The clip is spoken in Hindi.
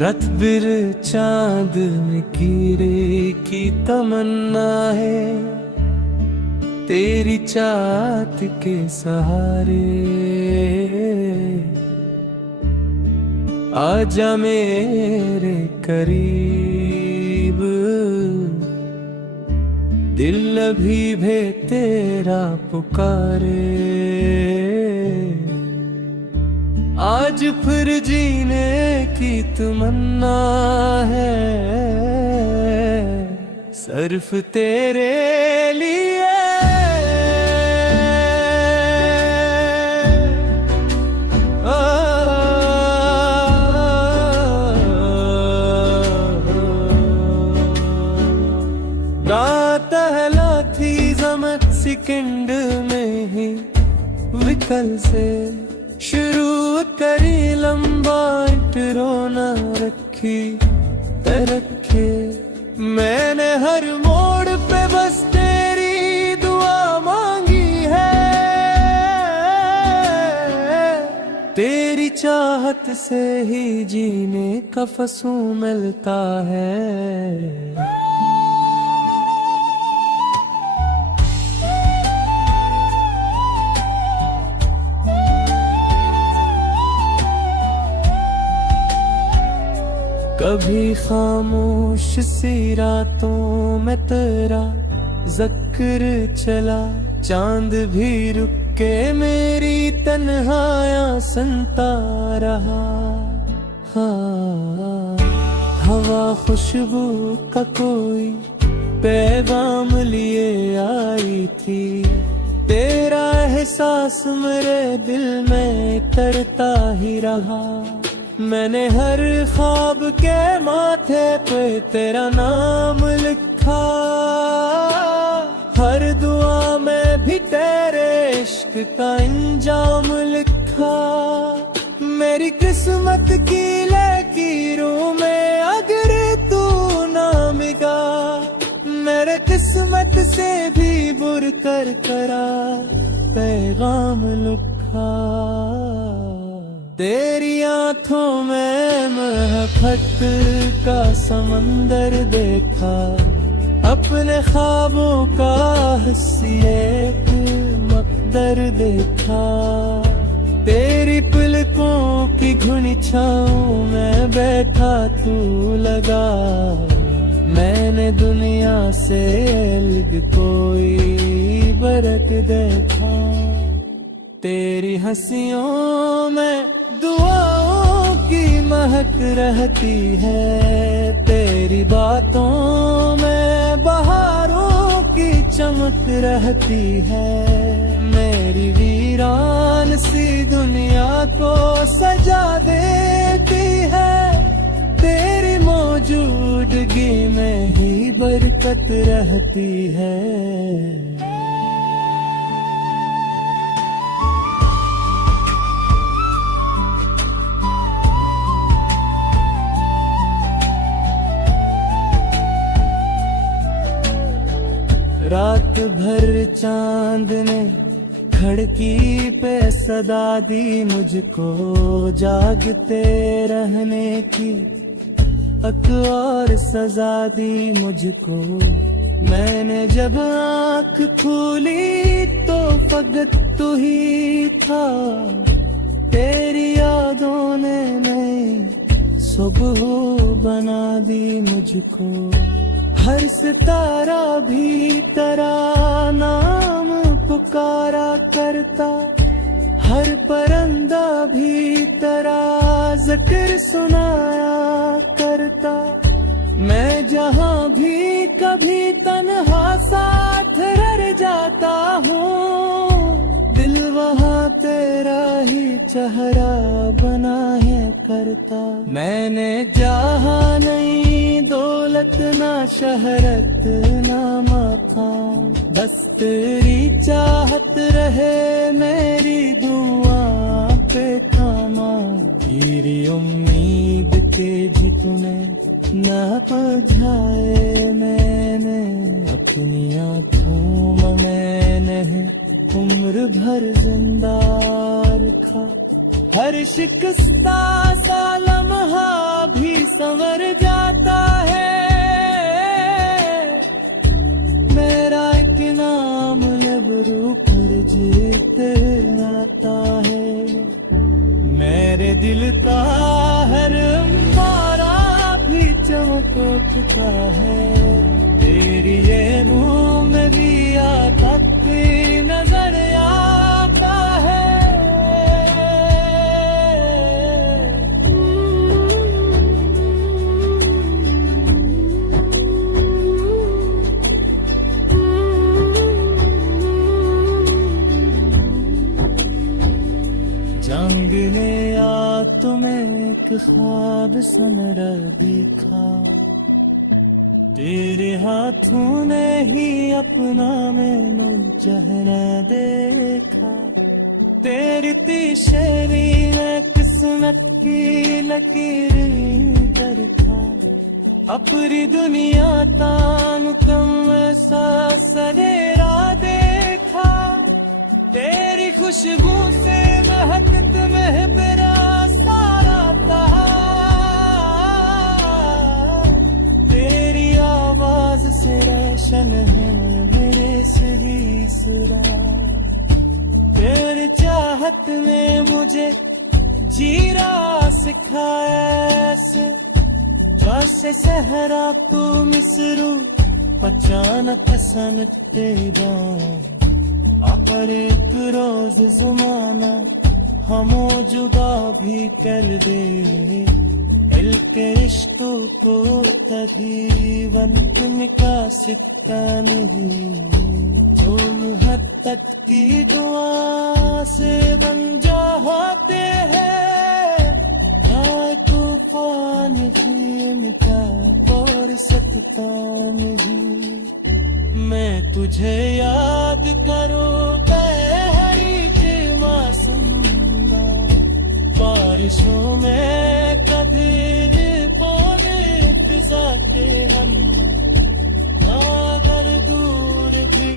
रत बिर चांद में कीरे की तमन्ना है, तेरी चाहत के सहारे आजा मेरे करीब, दिल अभी भी तेरा पुकारे। आज फिर जीने की तमन्ना है, सिर्फ तेरे लिए। रात हला थी जमत सेकंड में ही विकल से शुरू करी, लंबा रोना रखी तरखे। मैंने हर मोड़ पे बस तेरी दुआ मांगी है, तेरी चाहत से ही जीने का फसूं मिलता है। कभी खामोश सी रातों में तेरा जिक्र चला, चांद भी रुक के मेरी तन्हाइयां सुनता रहा। हाँ, हवा खुशबू का कोई पैगाम लिए आई थी, तेरा एहसास मेरे दिल में तरता ही रहा। मैंने हर ख्वाब के माथे पे तेरा नाम लिखा, हर दुआ में भी तेरे इश्क का इंजाम लिखा। मेरी किस्मत की लकीरों में अगर तू ना मिला, मेरे किस्मत से भी बुर कर करा पैगाम लिखा। तेरी आंखों में महफत का समंदर देखा, अपने ख्वाबों का हस्सी एक मकदर देखा। तेरी पलकों की घुनी छाँव में बैठा तू लगा, मैंने दुनिया से अलग कोई बरक देखा। तेरी हंसियों में दुआओं की महक रहती है, तेरी बातों में बहारों की चमक रहती है। मेरी वीरान सी दुनिया को सजा देती है, तेरी मौजूदगी में ही बरकत रहती है। रात भर चांद ने खिड़की पे सदा दी मुझको, जागते रहने की हक और सजा दी मुझको। मैंने जब आँख खोली तो फकत तू ही था, तेरी यादों ने नई सुबह बना दी मुझको। हर सितारा भी तेरा नाम पुकारा करता, हर परंदा भी तेरा जिक्र सुनाया करता। मैं जहाँ भी कभी तन्हा साथ रह जाता हूँ, दिल वहाँ ही चेहरा बना है करता। मैंने जहाँ नहीं दौलत ना शहरत ना मकान, बस तेरी चाहत रहे मेरी दुआ पे थामा। तेरी उम्मीद के जी तूने न बुझाए, मैंने अपनी आँखों में मैंने उम्र भर जिंदा रखा। हर शिकस्ता सा लम्हा भी संवर जाता है, मेरा एक नाम लबरू पर जीते आता है। मेरे दिल का हर मारा भी चमक उठता है, तेरी ये मुँह में भी आता नजर आता है। जंग ने आ तुम्हें एक ख्वाब सा मेरा दिखा, तेरे हाथों ने ही अपना मैंने चेहरा देखा। तेरी तीसरी में किस्मत की लकीर दर था, अपनी दुनिया तान कम सा सवेरा देखा। तेरी खुशबू से महकत महबरा सारा था, तेरी आवाज से रोशन है मेरे सही सुरा। तेरी चाहत ने मुझे जीना सिखाया, जैसे सहरा तू मिसरू पचान तसन तेरा। अगर एक रोज जमाना हमो जुदा भी कर दे, दिल के इश्क को तभी बंधन का सिक्का नहीं। तुम हद तक की दुआ से बन जाते हैं, तूफान भी इनका तोड़ सकता नहीं। मैं तुझे याद करूं हरी मौसम, बारिशों में कभी पौधे फिजाते हम।